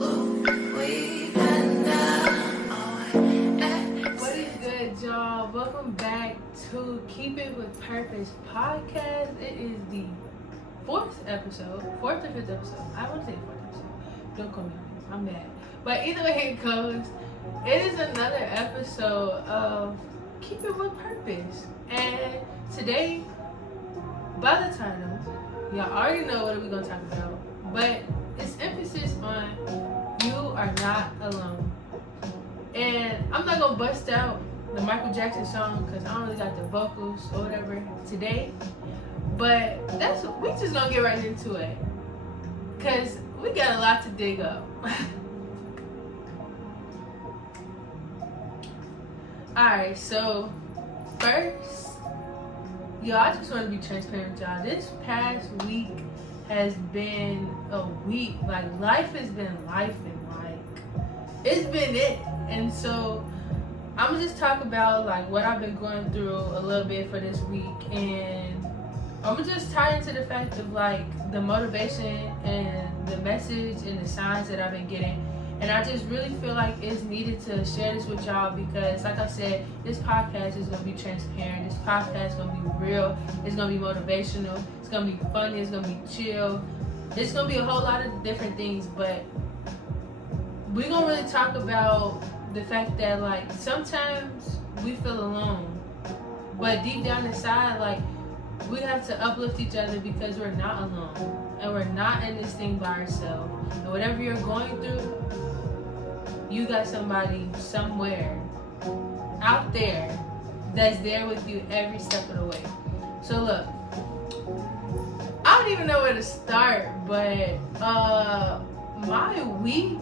What is good, y'all? Welcome back to Keep It With Purpose podcast. It is the fourth or fifth episode. I want to say fourth episode. Don't call me on this. I'm mad. But either way it goes, it is another episode of Keep It With Purpose. And today, by the title, y'all already know what we're going to talk about. But it's emphasis on you are not alone. And I'm not going to bust out the Michael Jackson song because I don't really got the vocals or whatever today. But we just going to get right into it. Because we got a lot to dig up. Alright, so first, y'all, I just want to be transparent with y'all. This past week has been a week. Like, life has been life and like, it's been it. And so, I'm gonna just talk about like what I've been going through a little bit for this week. And I'm gonna just tie into the fact of like the motivation and the message and the signs that I've been getting. And I just really feel like it's needed to share this with y'all because, like I said, this podcast is going to be transparent. This podcast is going to be real. It's going to be motivational. It's going to be funny. It's going to be chill. It's going to be a whole lot of different things. But we're going to really talk about the fact that, like, sometimes we feel alone. But deep down inside, like, we have to uplift each other because we're not alone. And we're not in this thing by ourselves. And whatever you're going through, you got somebody somewhere out there that's there with you every step of the way. So look, I don't even know where to start, but my week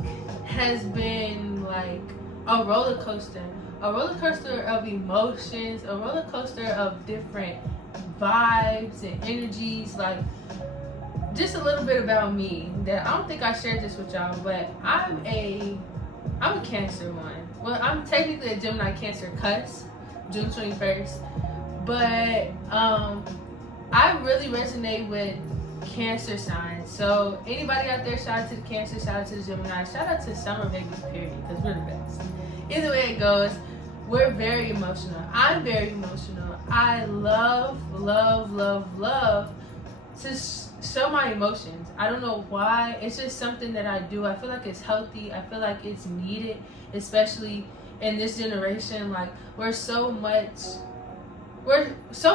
has been like a roller coaster of emotions, a roller coaster of different vibes and energies. Like, just a little bit about me that I don't think I shared this with y'all, but I'm a Cancer one. Well, I'm technically a Gemini Cancer cusp, June 21st. But I really resonate with Cancer signs. So anybody out there, shout out to the Cancer, shout out to the Gemini, shout out to summer babies, period, because we're the best. Either way it goes, we're very emotional. I'm very emotional. I love to show my emotions. I don't know why. It's just something that I do. I feel like it's healthy. I feel like it's needed, especially in this generation. Like, so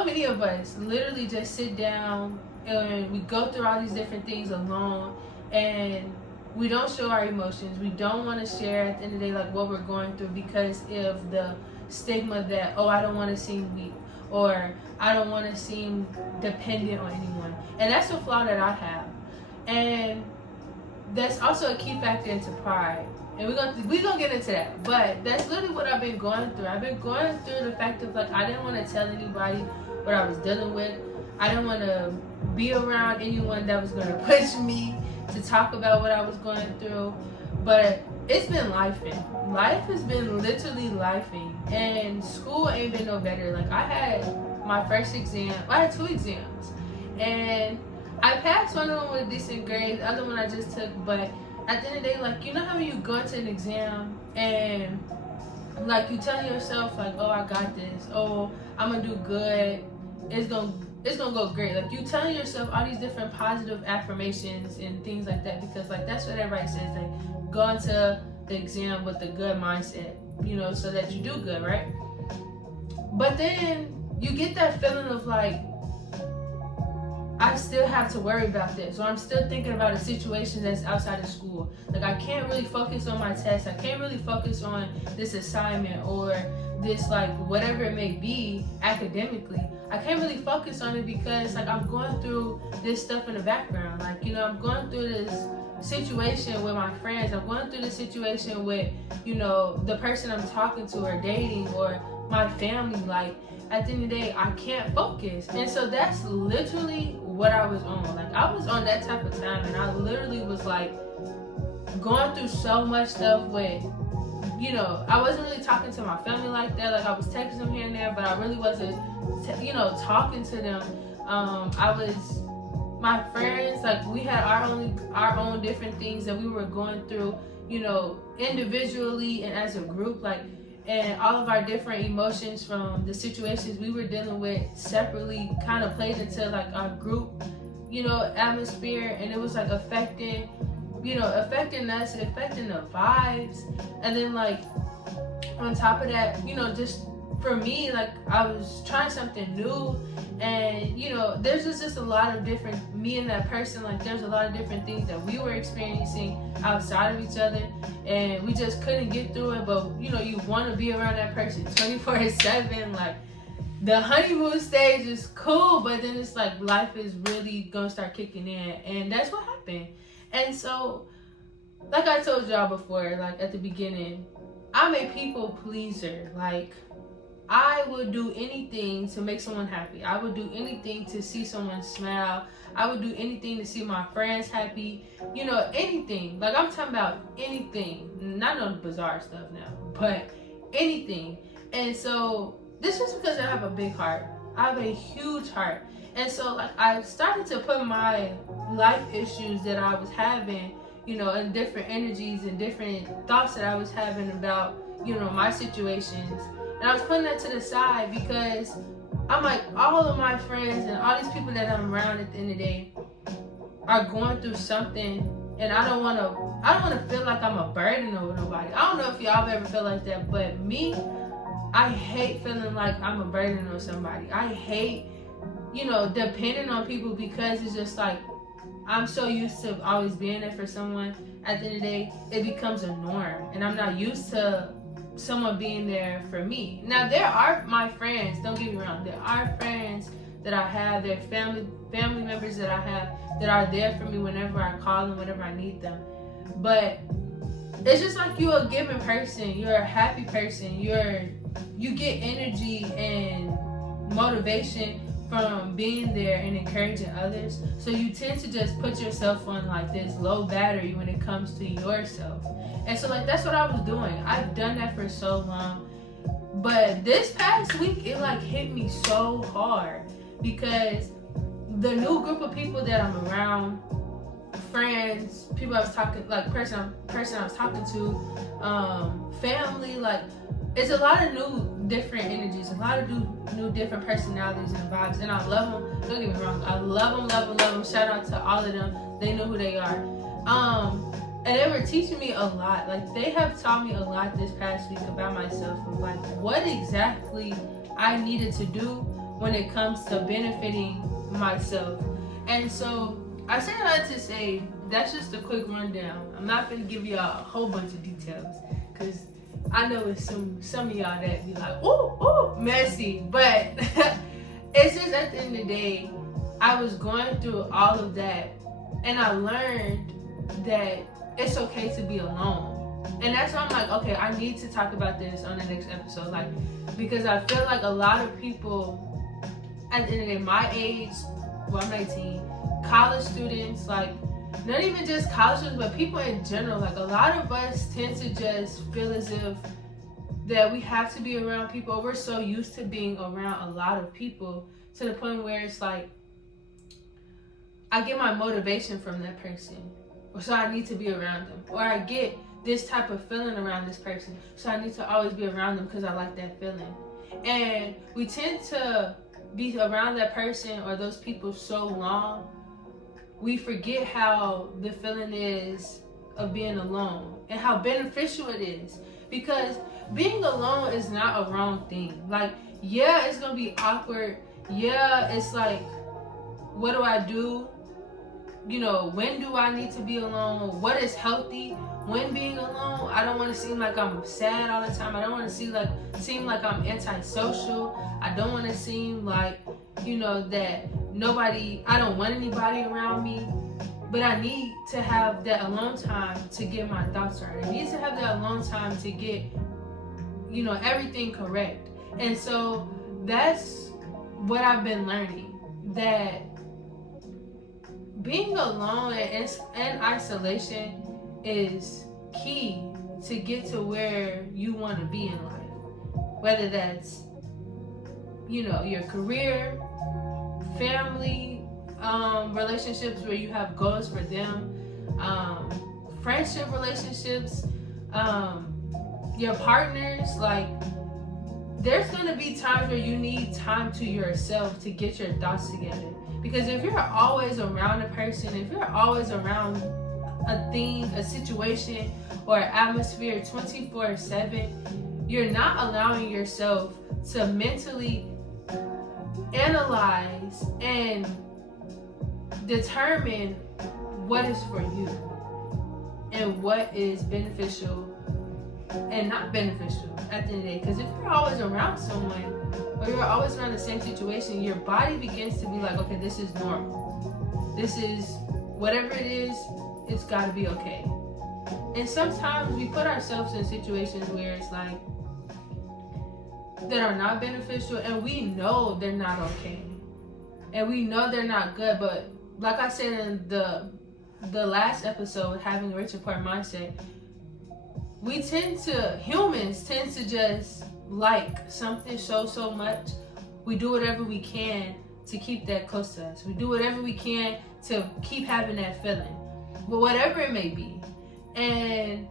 many of us literally just sit down and we go through all these different things alone, and we don't show our emotions. We don't want to share at the end of the day like what we're going through because of the stigma that, oh, I don't want to seem weak, or I don't want to seem dependent on anyone. And that's a flaw that I have. And that's also a key factor into pride. And we're gonna get into that. But that's literally what I've been going through. I've been going through the fact of like I didn't want to tell anybody what I was dealing with. I didn't want to be around anyone that was gonna push me to talk about what I was going through. But it's been lifing. Life has been literally lifing. And school ain't been no better. Like, I had my first exam. I had 2 exams. And I passed one of them with a decent grade. The other one I just took. But at the end of the day, like, you know how you go into an exam and, like, you tell yourself, like, oh, I got this. Oh, I'm going to do good. It's gonna go great. Like, you telling yourself all these different positive affirmations and things like that because, like, that's what everybody says. Like, go into the exam with a good mindset, you know, so that you do good, right? But then you get that feeling of like, I still have to worry about this, or I'm still thinking about a situation that's outside of school. Like, I can't really focus on my test. I can't really focus on this assignment or this, like, whatever it may be academically. I can't really focus on it because, like, I'm going through this stuff in the background. Like, you know, I'm going through this situation with my friends. I'm going through this situation with, you know, the person I'm talking to or dating or my family. Like, at the end of the day, I can't focus. And so that's literally what I was on. Like, I was on that type of time, and I literally was like going through so much stuff with, you know, I wasn't really talking to my family like that. Like, I was texting them here and there, but I really wasn't, talking to them. my friends, like we had our own different things that we were going through, you know, individually and as a group, like, and all of our different emotions from the situations we were dealing with separately kind of played into like our group, you know, atmosphere, and it was like affecting us, affecting the vibes. And then like on top of that, you know, just for me, like I was trying something new, and you know, there's just a lot of different, me and that person, like there's a lot of different things that we were experiencing outside of each other, and we just couldn't get through it. But you know, you want to be around that person 24/7. Like the honeymoon stage is cool, but then it's like life is really gonna start kicking in, and that's what happened. And so, like I told y'all before, like at the beginning, I'm a people pleaser. Like I would do anything to make someone happy. I would do anything to see someone smile. I would do anything to see my friends happy. You know, anything. Like I'm talking about anything. Not no bizarre stuff now, but anything. And so this is because I have a big heart. I have a huge heart. And so like I started to put my life issues that I was having, you know, and different energies and different thoughts that I was having about, you know, my situations. And I was putting that to the side because I'm like, all of my friends and all these people that I'm around at the end of the day are going through something, and I don't want to feel like I'm a burden over nobody. I don't know if y'all ever feel like that, but me, I hate feeling like I'm a burden on somebody. I hate, you know, depending on people, because it's just like I'm so used to always being there for someone. At the end of the day, it becomes a norm, and I'm not used to someone being there for me. Now there are my friends, don't get me wrong, there are friends that I have, they're family members that I have that are there for me whenever I call them, whenever I need them. But it's just like you're a giving person, you're a happy person, you get energy and motivation from being there and encouraging others. So you tend to just put yourself on like this low battery when it comes to yourself. And so like that's what I was doing. I've done that for so long. But this past week it like hit me so hard because the new group of people that I'm around, friends, people I was talking, like person I was talking to, family, like it's a lot of new different energies, a lot of new different personalities and vibes, and I love them. Don't get me wrong, I love them. Shout out to all of them. They know who they are. And they were teaching me a lot. Like they have taught me a lot this past week about myself, of like what exactly I needed to do when it comes to benefiting myself. And so I say that to say that's just a quick rundown. I'm not gonna give y'all a whole bunch of details because I know it's some of y'all that be like, ooh, messy. But it's just at the end of the day, I was going through all of that, and I learned that it's okay to be alone. And that's why I'm like, okay, I need to talk about this on the next episode. Like, because I feel like a lot of people at the end of the day, my age, well, I'm 19, college students, like, not even just college students, but people in general, like a lot of us tend to just feel as if that we have to be around people. We're so used to being around a lot of people to the point where it's like, I get my motivation from that person, or so I need to be around them. Or I get this type of feeling around this person, so I need to always be around them because I like that feeling. And we tend to be around that person or those people so long, we forget how the feeling is of being alone and how beneficial it is. Because being alone is not a wrong thing. Like, yeah, it's gonna be awkward. Yeah, it's like, what do I do? You know, when do I need to be alone? What is healthy when being alone? I don't want to seem like I'm sad all the time. I don't want to seem like I'm antisocial. I don't want to seem like, you know, that I don't want anybody around me. But I need to have that alone time to get my thoughts right. I need to have that alone time to get, you know, everything correct. And so that's what I've been learning, that being alone and isolation is key to get to where you want to be in life. Whether that's, you know, your career, family, relationships where you have goals for them, friendship relationships, your partners. Like, there's going to be times where you need time to yourself to get your thoughts together. Because if you're always around a person, if you're always around a thing, a situation, or an atmosphere 24/7, you're not allowing yourself to mentally analyze and determine what is for you and what is beneficial and not beneficial at the end of the day. Because if you're always around someone, or you're always around the same situation, your body begins to be like, okay, this is normal. This is whatever it is, it's got to be okay. And sometimes we put ourselves in situations where it's like, that are not beneficial, and we know they're not okay. And we know they're not good, but like I said in the last episode, having a rich and poor mindset, humans tend to just like something so much. We do whatever we can to keep that close to us. We do whatever we can to keep having that feeling, but whatever it may be. And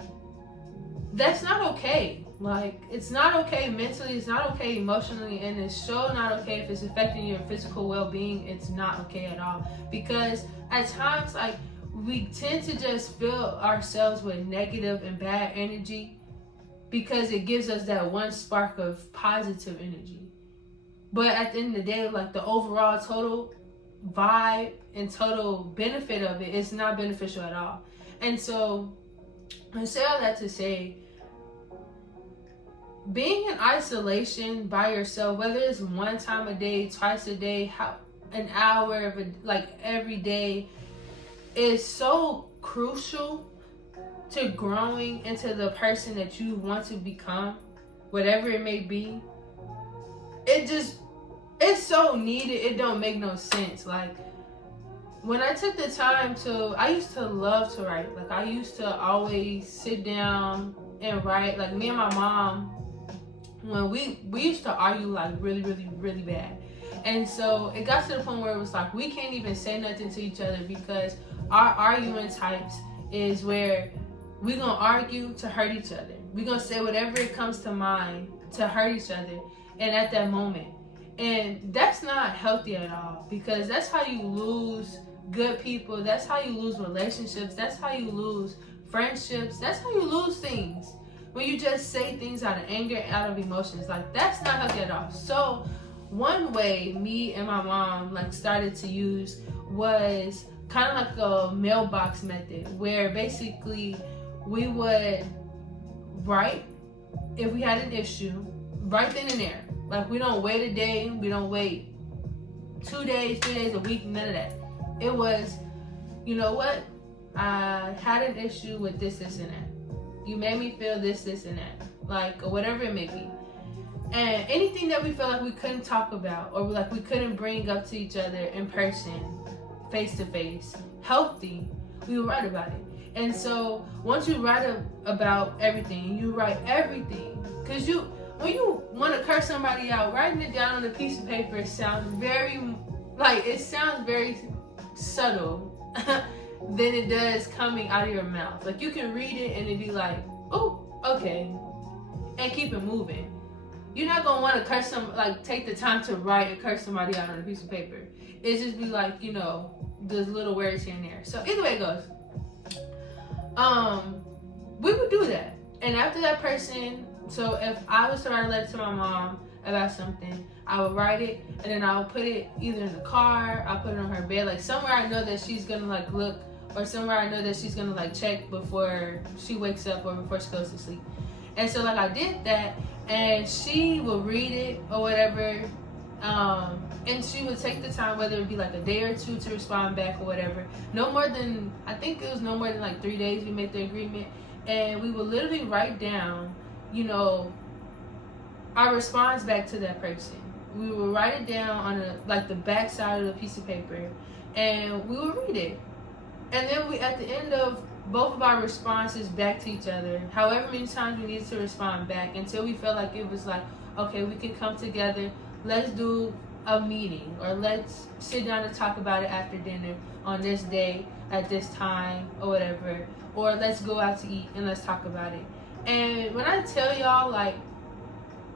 that's not okay. Like, it's not okay mentally, it's not okay emotionally, and it's so not okay if it's affecting your physical well-being. It's not okay at all. Because at times, like, we tend to just fill ourselves with negative and bad energy because it gives us that one spark of positive energy. But at the end of the day, like, the overall total vibe and total benefit of it is not beneficial at all. And so, I say all that to say, being in isolation by yourself, whether it's one time a day, twice a day, an hour of like every day, is so crucial to growing into the person that you want to become, whatever it may be. It's so needed. It don't make no sense. Like, when I took the time I used to love to write. Like, I used to always sit down and write. Like, me and my mom, when we used to argue like really bad. And so it got to the point where it was like, we can't even say nothing to each other because our arguing types is where we gonna argue to hurt each other. We gonna say whatever it comes to mind to hurt each other and at that moment. And that's not healthy at all, because that's how you lose good people. That's how you lose relationships. That's how you lose friendships. That's how you lose things. When you just say things out of anger, out of emotions. Like, that's not healthy at all. So one way me and my mom like started to use was kind of like a mailbox method, where basically we would write if we had an issue right then and there. Like, we don't wait a day, we don't wait 2 days, 3 days, a week, none of that. It was, you know what, I had an issue with this and that. You made me feel this and that, like, or whatever it may be. And anything that we felt like we couldn't talk about, or like we couldn't bring up to each other in person, face to face, healthy, we would write about it. And so once you write about everything, you write everything, because when you want to curse somebody out, writing it down on a piece of paper sounds very subtle than it does coming out of your mouth. Like, you can read it and it'd be like, oh, okay, and keep it moving. You're not gonna want to take the time to write and curse somebody out on a piece of paper. It's just be like, those little words here and there. So either way it goes, we would do that. And after that person, so if I was to write a letter to my mom about something, I would write it, and then I would put it either in the car, I'll put it on her bed, like somewhere I know that she's gonna like look, or somewhere I know that she's gonna like check before she wakes up or before she goes to sleep. And so like I did that, and she would read it or whatever, and she would take the time, whether it be like a day or two, to respond back or whatever. I think it was no more than like 3 days we made the agreement, and we would literally write down, our response back to that person. We would write it down on the back side of the piece of paper, and we would read it. And then we, at the end of both of our responses back to each other, however many times we needed to respond back, until we felt like it was like, okay, we can come together, let's do a meeting, or let's sit down and talk about it after dinner on this day at this time or whatever, or let's go out to eat and let's talk about it. And when I tell y'all, like,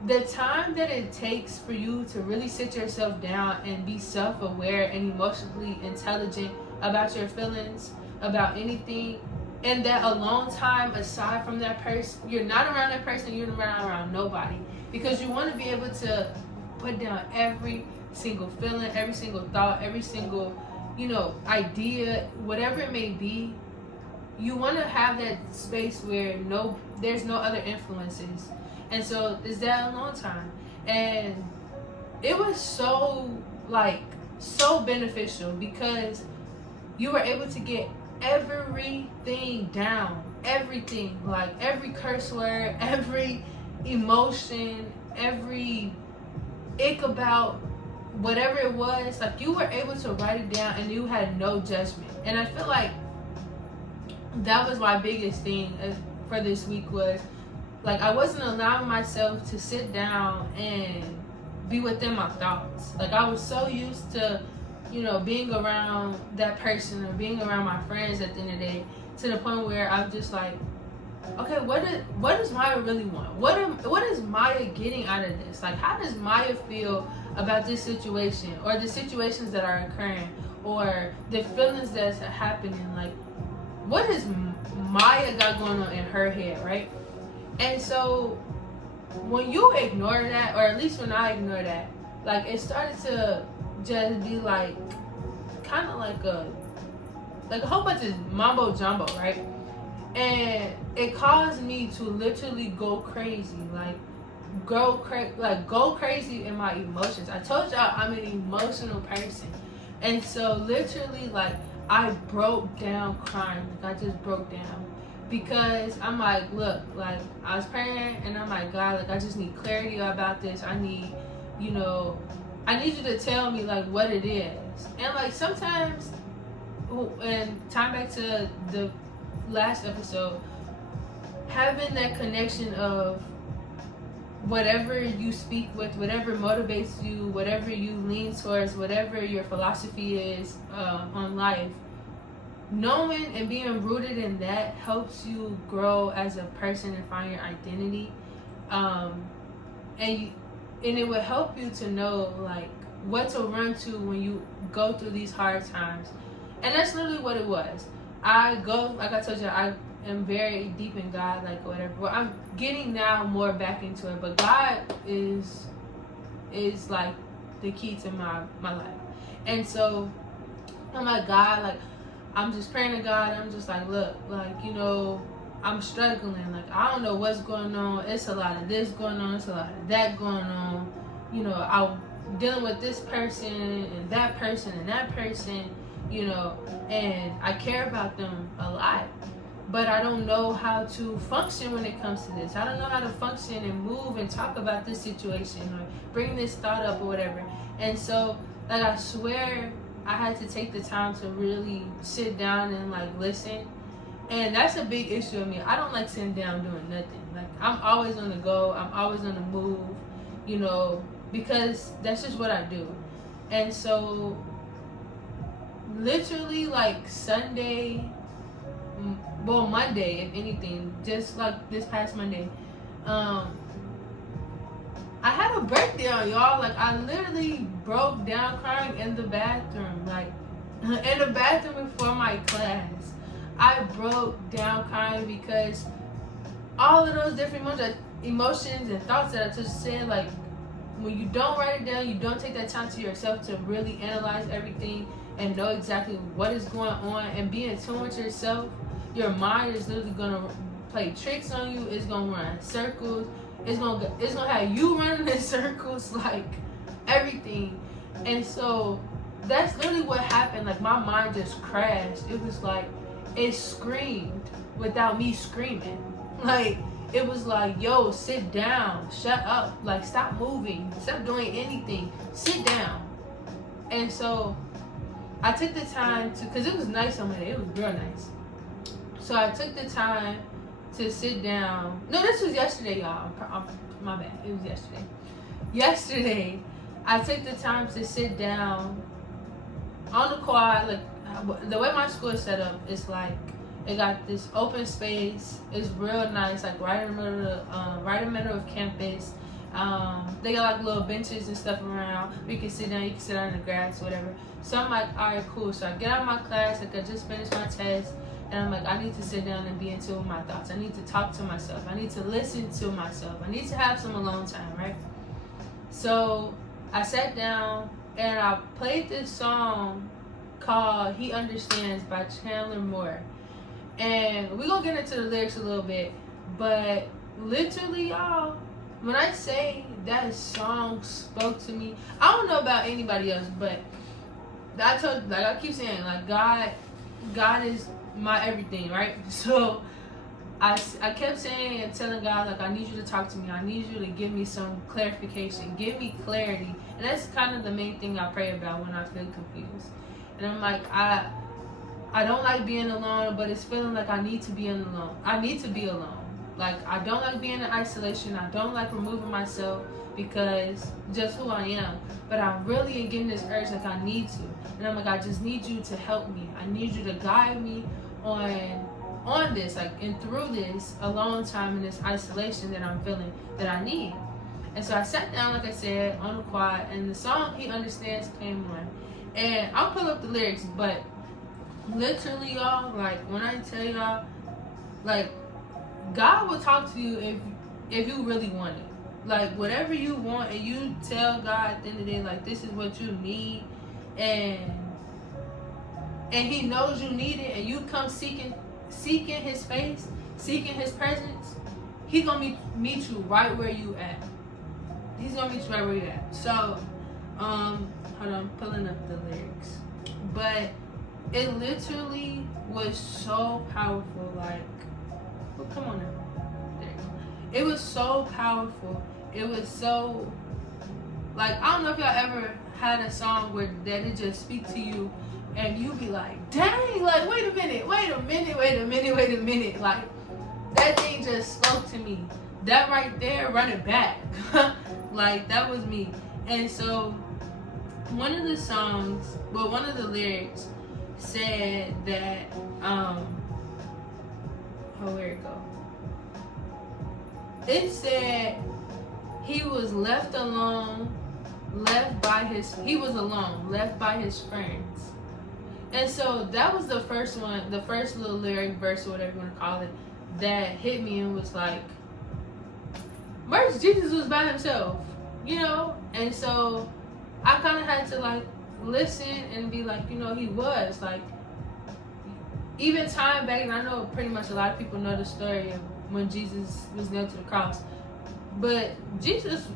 the time that it takes for you to really sit yourself down and be self-aware and emotionally intelligent about your feelings, about anything, and that alone time aside from that person, you're not around that person, you're not around nobody, because you want to be able to put down every single feeling, every single thought, every single, idea, whatever it may be. You want to have that space where there's no other influences. And so it's that alone time. And it was so beneficial, because you were able to get everything down. Everything. Like every curse word, every emotion, every ick about whatever it was. Like, you were able to write it down and you had no judgment. And I feel like that was my biggest thing for this week, was like, I wasn't allowing myself to sit down and be within my thoughts. Like, I was so used to, being around that person or being around my friends at the end of the day, to the point where I'm just like, okay, what does Maya really want? What is Maya getting out of this? Like, how does Maya feel about this situation, or the situations that are occurring, or the feelings that's happening? Like, what is Maya got going on in her head, right? And so when you ignore that, or at least when I ignore that, like, it started to just be like, kind of like a whole bunch of mambo jumbo, right? And it caused me to literally go crazy, go crazy in my emotions. I told y'all I'm an emotional person, and so literally, like, I broke down crying. Like, I just broke down, because I'm like, look, like, I was praying and I'm like, God, like, I just need clarity about this. I need you to tell me, like, what it is. And like, sometimes, and time back to the last episode, having that connection of whatever you speak with, whatever motivates you, whatever you lean towards, whatever your philosophy is on life, knowing and being rooted in that helps you grow as a person and find your identity. And it will help you to know, like, what to run to when you go through these hard times. And that's literally what it was. Like I told you, I am very deep in God, like, whatever. But I'm getting now more back into it. But God is like the key to my life. And so I'm like, God, like, I'm just praying to God. I'm just like, look, like, I'm struggling. Like, I don't know what's going on. It's a lot of this going on. It's a lot of that going on. I'm dealing with this person and that person and that person, and I care about them a lot. But I don't know how to function when it comes to this. I don't know how to function and move and talk about this situation or bring this thought up or whatever. And so, like, I swear I had to take the time to really sit down and, like, listen. And that's a big issue with me. I don't like sitting down doing nothing. Like, I'm always on the go. I'm always on the move, because that's just what I do. And so, literally, like, Monday, if anything, just like this past Monday, I had a breakdown, y'all. Like, I literally broke down crying in the bathroom, like, in the bathroom before my class. I broke down crying because all of those different emotions and thoughts that I just said, like, when you don't write it down, you don't take that time to yourself to really analyze everything and know exactly what is going on and be in tune with yourself, your mind is literally gonna play tricks on you. It's gonna run in circles. It's gonna have you running in circles, like, everything. And so that's literally what happened. Like, my mind just crashed. It was like, it screamed without me screaming. Like, it was like, yo, sit down, shut up, like, stop moving, stop doing anything, sit down. And so I took the time to, because it was nice on Monday, it was real nice. So I took the time to sit down. No, this was yesterday, y'all. My bad. It was yesterday. Yesterday, I took the time to sit down on the quad. Like the way my school is set up, it's like it got this open space. It's real nice, like right in the middle of campus. They got like little benches and stuff around. You can sit down. You can sit down in the grass, whatever. So I'm like, all right, cool. So I get out of my class. Like I just finished my test, and I'm like, I need to sit down and be in tune with my thoughts. I need to talk to myself. I need to listen to myself. I need to have some alone time, right? So I sat down and I played this song called "He Understands" by Chandler Moore. And we're gonna get into the lyrics a little bit, but literally, y'all, when I say that song spoke to me, I don't know about anybody else, but I keep saying, like, God is my everything, right? So I kept saying and telling God, like, I need you to talk to me. I need you to give me some clarification, give me clarity. And that's kind of the main thing I pray about when I feel confused. And I'm like, I don't like being alone, but it's feeling like I need to be alone. I need to be alone. Like, I don't like being in isolation. I don't like removing myself because just who I am. But I really am getting this urge like I need to. And I'm like, I just need you to help me. I need you to guide me on this, like, and through this alone time and this isolation that I'm feeling that I need. And so I sat down, like I said, on the quad, and the song "He Understands" came on. And I'll pull up the lyrics, but literally, y'all, like, when I tell y'all, like, God will talk to you if you really want it. Like, whatever you want, and you tell God at the end of the day, like, this is what you need, and He knows you need it, and you come seeking His face, seeking His presence, He's gonna meet you right where you at. He's gonna meet you right where you at. So, hold on, I'm pulling up the lyrics, but it literally was so powerful. Like, oh, come on now. There you go. It was so powerful. It was so, like, I don't know if y'all ever had a song where that it just speak to you and you be like, dang, like, wait a minute. Like, that thing just spoke to me. That right there, run it back. Like, that was me. And so one of the lyrics said that, where'd it go? It said he was left alone, he was alone, left by his friends. And so that was the first one, the first little lyric verse or whatever you want to call it, that hit me and was like, merch, Jesus was by himself, you know? And so I kind of had to, like, listen and be like, you know, he was, like, even time back, and I know pretty much a lot of people know the story of when Jesus was nailed to the cross, but Jesus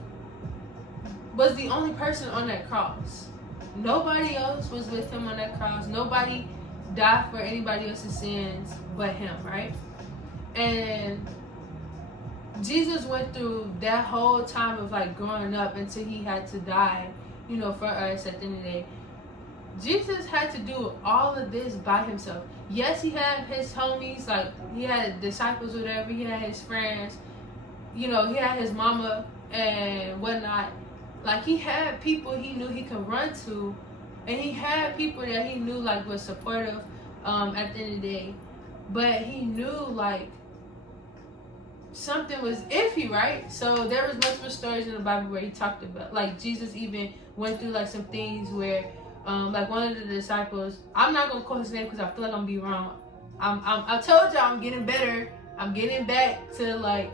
was the only person on that cross. Nobody else was with him on that cross. Nobody died for anybody else's sins but him, right? And Jesus went through that whole time of, like, growing up until he had to die, you know, for us at the end of the day. Jesus had to do all of this by himself. Yes, he had his homies, like, he had disciples or whatever, he had his friends, you know, he had his mama and whatnot. Like, he had people he knew he could run to, and he had people that he knew, like, was supportive at the end of the day. But he knew, like, something was iffy, right? So there was multiple stories in the Bible where he talked about, like, Jesus even went through, like, some things where, like, one of the disciples, I'm not gonna call his name because I feel like I'm gonna be wrong. I told y'all I'm getting better. I'm getting back to, like,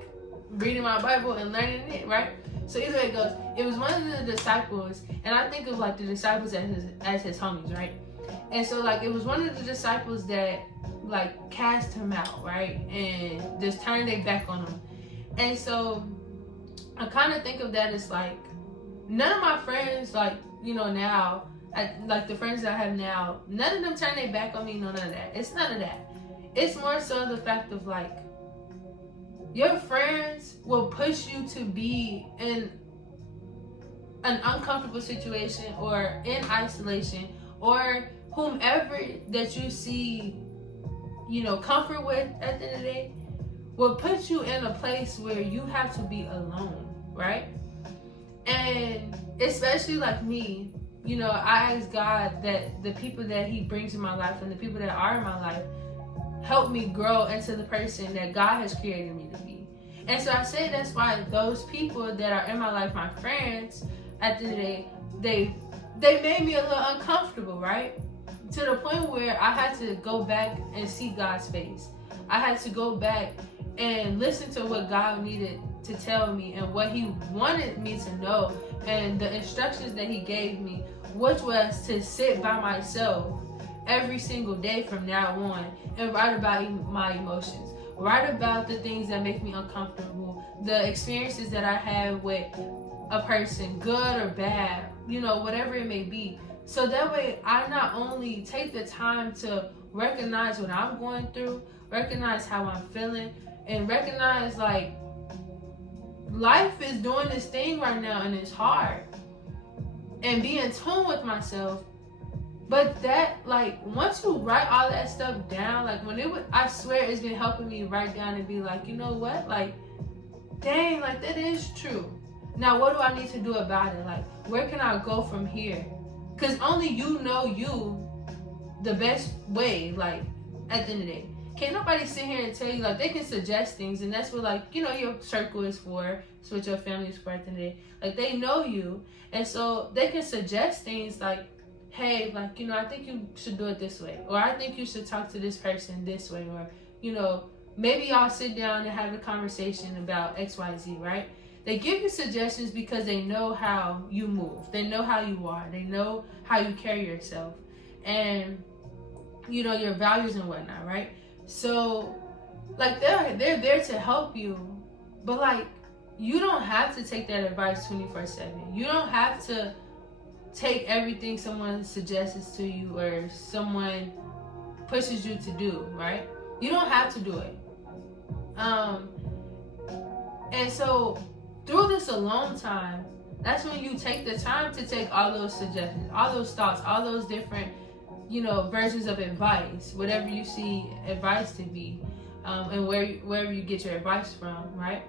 reading my Bible and learning it, right? So either way it goes, it was one of the disciples, and I think of, like, the disciples as his homies, right? And so, like, it was one of the disciples that, like, cast him out, right? And just turned their back on him. And so I kind of think of that as, like, none of my friends, like, you know, now, like, the friends that I have now, none of them turn their back on me, none of that. It's none of that. It's more so the fact of, like, your friends will push you to be in an uncomfortable situation or in isolation, or whomever that you see, you know, comfort with at the end of the day, will put you in a place where you have to be alone, right? And especially like me, you know, I ask God that the people that he brings in my life and the people that are in my life help me grow into the person that God has created me to be. And so I say that's why those people that are in my life, my friends, at the end of the day, they made me a little uncomfortable, right? To the point where I had to go back and see God's face. I had to go back and listen to what God needed to tell me and what he wanted me to know, and the instructions that he gave me, which was to sit by myself every single day from now on and write about my emotions, write about the things that make me uncomfortable, the experiences that I have with a person, good or bad, you know, whatever it may be. So that way I not only take the time to recognize what I'm going through, recognize how I'm feeling, and recognize like life is doing this thing right now and it's hard, and be in tune with myself. But that, like, once you write all that stuff down, like when it would, I swear it's been helping me write down and be like, you know what, like, dang, like that is true. Now what do I need to do about it? Like, where can I go from here? Because only you know you the best way, like, at the end of the day. Can't nobody sit here and tell you, like, they can suggest things, and that's what, like, you know, your circle is for. It's what your family is for at the end of the day. Like, they know you, and so they can suggest things like, hey, like, you know, I think you should do it this way, or I think you should talk to this person this way, or, you know, maybe y'all sit down and have a conversation about XYZ, right? They give you suggestions because they know how you move. They know how you are. They know how you carry yourself, and, you know, your values and whatnot, right? So, like, they're there to help you, but, like, you don't have to take that advice 24/7. You don't have to take everything someone suggests to you or someone pushes you to do, right? You don't have to do it. And so through this alone time, that's when you take the time to take all those suggestions, all those thoughts, all those different, you know, versions of advice, whatever you see advice to be, and wherever you get your advice from, right?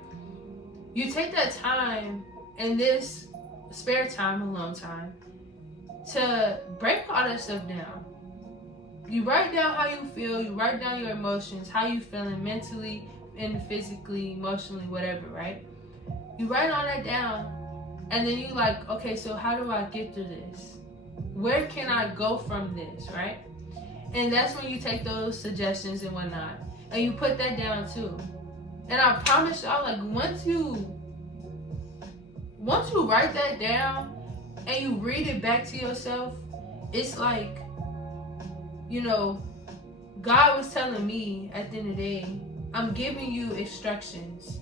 You take that time and this spare time, alone time, to break all that stuff down. You write down how you feel, you write down your emotions, how you feeling mentally and physically, emotionally, whatever, right? You write all that down, and then you like, okay, so how do I get through this? Where can I go from this, right? And that's when you take those suggestions and whatnot, and you put that down too. And I promise y'all, like, once you write that down and you read it back to yourself, it's like, you know, God was telling me at the end of the day, I'm giving you instructions.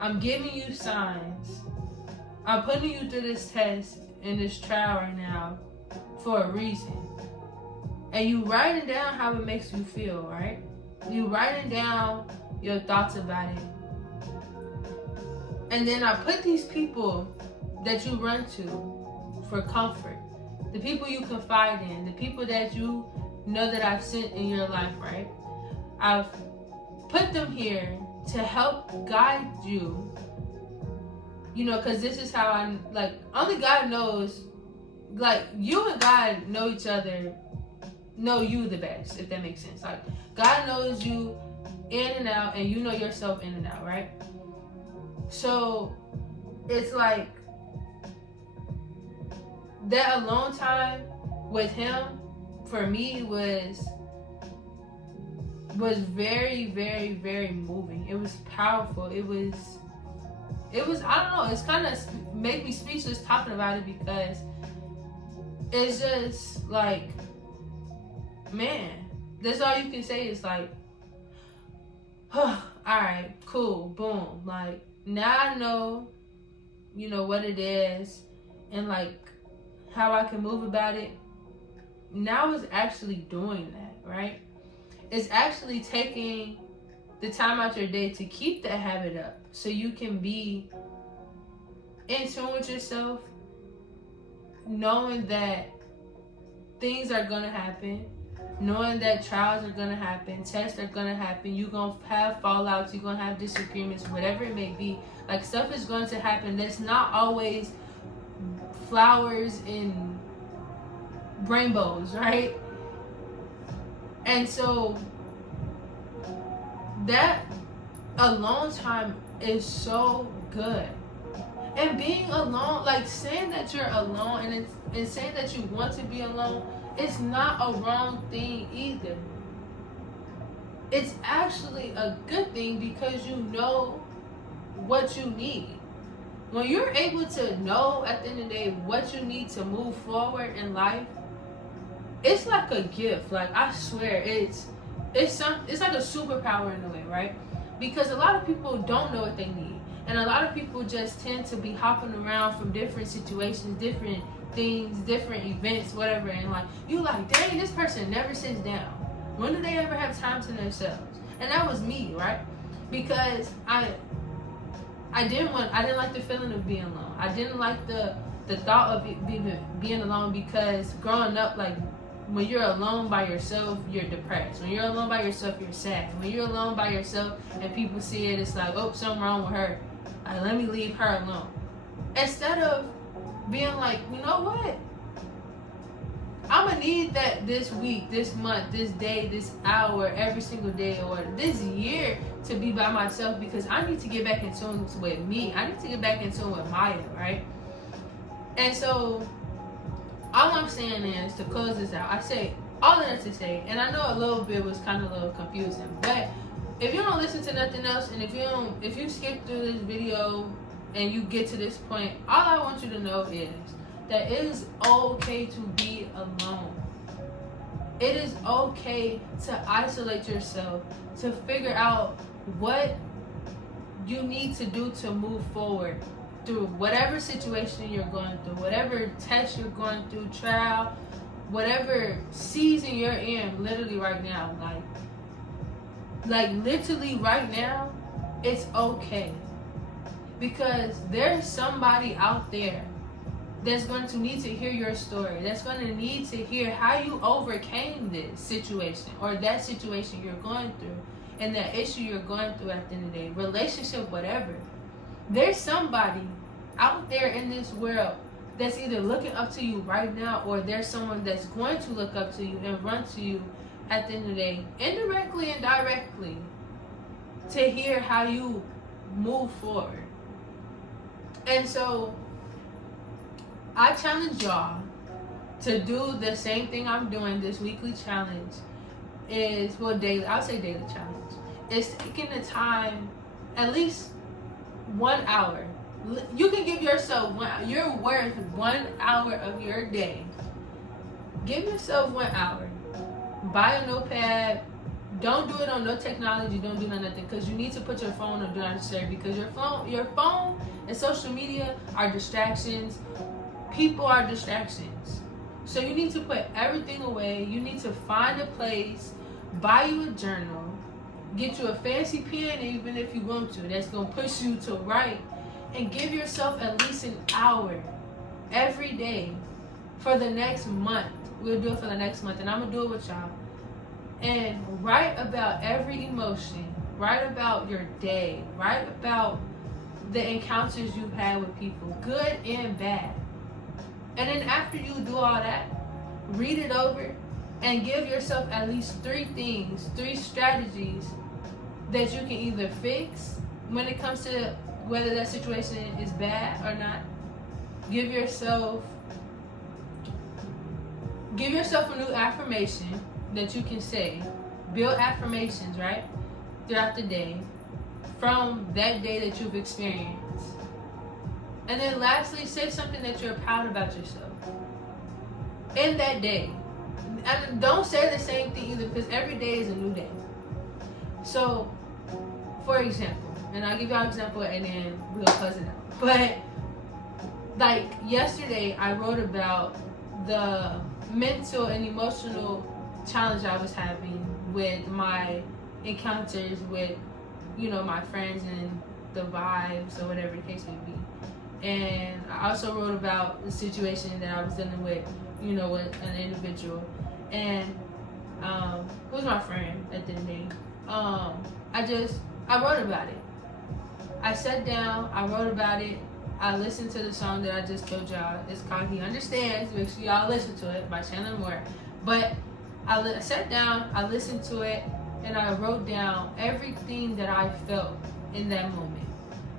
I'm giving you signs. I'm putting you through this test and this trial right now for a reason. And you writing down how it makes you feel, right? You writing down your thoughts about it. And then I put these people that you run to for comfort, the people you confide in, the people that you know that I've sent in your life, right? I've put them here to help guide you, you know, because this is how I, like, only God knows, like, you and God know each other, know you the best, if that makes sense. Like, God knows you in and out, and you know yourself in and out, right? So it's like that alone time with him for me was very, very, very moving. It was powerful. It was I don't know, it's kind of make me speechless talking about it, because it's just like, man, that's all you can say is like, oh, all right, cool, boom. Like, now I know, you know, what it is and like how I can move about it. Now it's actually doing that, right? It's actually taking the time out your day to keep that habit up so you can be in tune with yourself, knowing that things are going to happen, knowing that trials are going to happen, tests are going to happen, you're going to have fallouts, you're going to have disagreements, whatever it may be. Like, stuff is going to happen that's not always flowers and rainbows, right? And so that alone time is so good. And being alone, like saying that you're alone and saying that you want to be alone, it's not a wrong thing either. It's actually a good thing because you know what you need. When you're able to know at the end of the day what you need to move forward in life, it's like a gift. Like, I swear, it's like a superpower in a way, right? Because a lot of people don't know what they need. And a lot of people just tend to be hopping around from different situations, different things, different events, whatever. And like, you like, dang, this person never sits down. When do they ever have time to themselves? And that was me, right? Because I didn't like the feeling of being alone. I didn't like the thought of being alone, because growing up, like, when you're alone by yourself, you're depressed. When you're alone by yourself, you're sad. When you're alone by yourself and people see it, it's like, oh, something wrong with her. Let me leave her alone. Instead of being like, you know what? I'm going to need that this week, this month, this day, this hour, every single day, or this year to be by myself, because I need to get back in tune with me. I need to get back in tune with Maya, right? And so all I'm saying is, to close this out, I say all of that to say, and I know a little bit was kind of a little confusing, but if you don't listen to nothing else, and if you skip through this video and you get to this point, all I want you to know is that it is okay to be alone. It is okay to isolate yourself, to figure out what you need to do to move forward through whatever situation you're going through, whatever test you're going through, trial, whatever season you're in, literally right now. Like literally right now, it's okay. Because there's somebody out there that's going to need to hear your story, that's going to need to hear how you overcame this situation or that situation you're going through, and that issue you're going through at the end of the day, relationship, whatever. There's somebody out there in this world that's either looking up to you right now, or there's someone that's going to look up to you and run to you at the end of the day, indirectly and directly, to hear how you move forward. And so I challenge y'all to do the same thing I'm doing. This weekly challenge is, well, daily, I'll say daily challenge, is taking the time, at least 1 hour. You can give yourself you're worth 1 hour of your day. Give yourself 1 hour. Buy a notepad. Don't do it on no technology. Don't do nothing, because you need to put your phone on do not disturb, because your phone and social media are distractions. People are distractions. So you need to put everything away. You need to find a place, buy you a journal, get you a fancy pen, even if you want to, that's going to push you to write, and give yourself at least an hour every day for the next month. We'll do it for the next month, and I'm going to do it with y'all. And write about every emotion. Write about your day. Write about the encounters you've had with people, good and bad. And then after you do all that, read it over and give yourself at least 3 things, 3 strategies that you can either fix when it comes to whether that situation is bad or not. Give yourself a new affirmation that you can say. Build affirmations, right, throughout the day from that day that you've experienced. And then lastly, say something that you're proud about yourself in that day. And don't say the same thing either, because every day is a new day. So, for example, and I'll give y'all an example and then we'll close it out. But, like, yesterday I wrote about the mental and emotional challenge I was having with my encounters with, my friends and the vibes or whatever the case may be. And I also wrote about the situation that I was dealing with, with an individual. And who's my friend at the end of the day. I wrote about it. I sat down, I wrote about it, I listened to the song that I just told y'all. It's called He Understands. Make sure y'all listen to it by Chandler Moore. But I sat down, I listened to it, and I wrote down everything that I felt in that moment.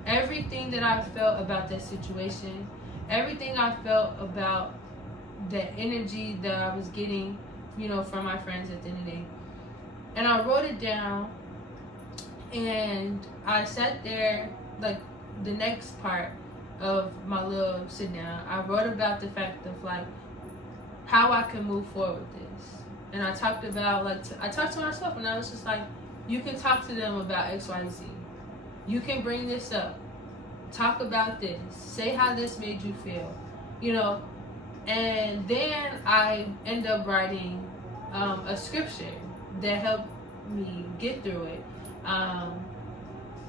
Everything that I felt about that situation. Everything I felt about the energy that I was getting, from my friends at the end of the day. And I wrote it down, and I sat there, like, the next part of my little sit down, I wrote about the fact of, like, how I can move forward with this. And I talked about, like, I talked to myself, and I was just like, you can talk to them about XYZ. You can bring this up. Talk about this. Say how this made you feel. And then I end up writing a scripture that helped me get through it.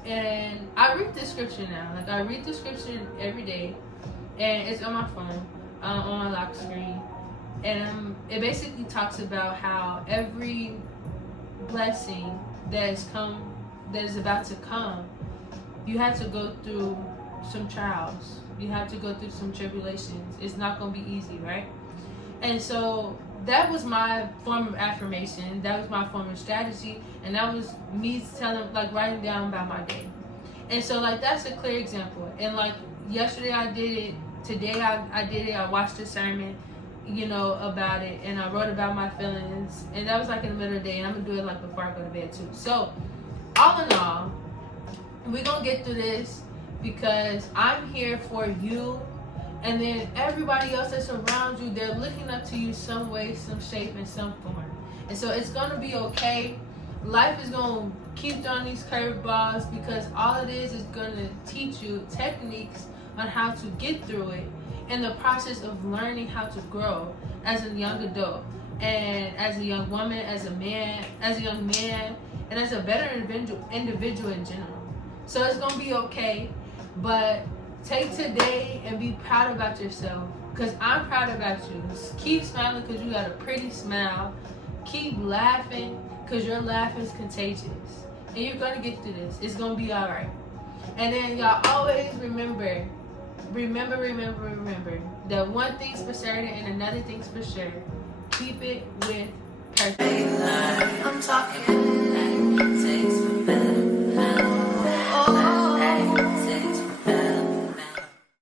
And I read the scripture now. Like, I read the scripture every day, and it's on my phone, on my lock screen. And it basically talks about how every blessing that is about to come, you have to go through some trials. You have to go through some tribulations. It's not going to be easy, right? And so that was my form of affirmation. That was my form of strategy. And that was me writing down about my day. And so, like, that's a clear example. And, like, yesterday I did it. Today I did it. I watched a sermon, about it. And I wrote about my feelings. And that was, like, in the middle of the day. And I'm going to do it, like, before I go to bed, too. So, all in all, we're going to get through this because I'm here for you. And then everybody else that's around you, they're looking up to you some way, some shape, and some form. And so it's going to be okay. Life is going to keep throwing these curveballs because all it is going to teach you techniques on how to get through it in the process of learning how to grow as a young adult and as a young woman, as a young man, and as a better individual in general. So it's going to be okay, but take today and be proud about yourself, because I'm proud about you. Keep smiling because you got a pretty smile. Keep laughing because your laugh is contagious. And you're going to get through this. It's going to be all right. And then y'all always remember that one thing's for certain and another thing's for sure. Keep it with perfect. I'm talking.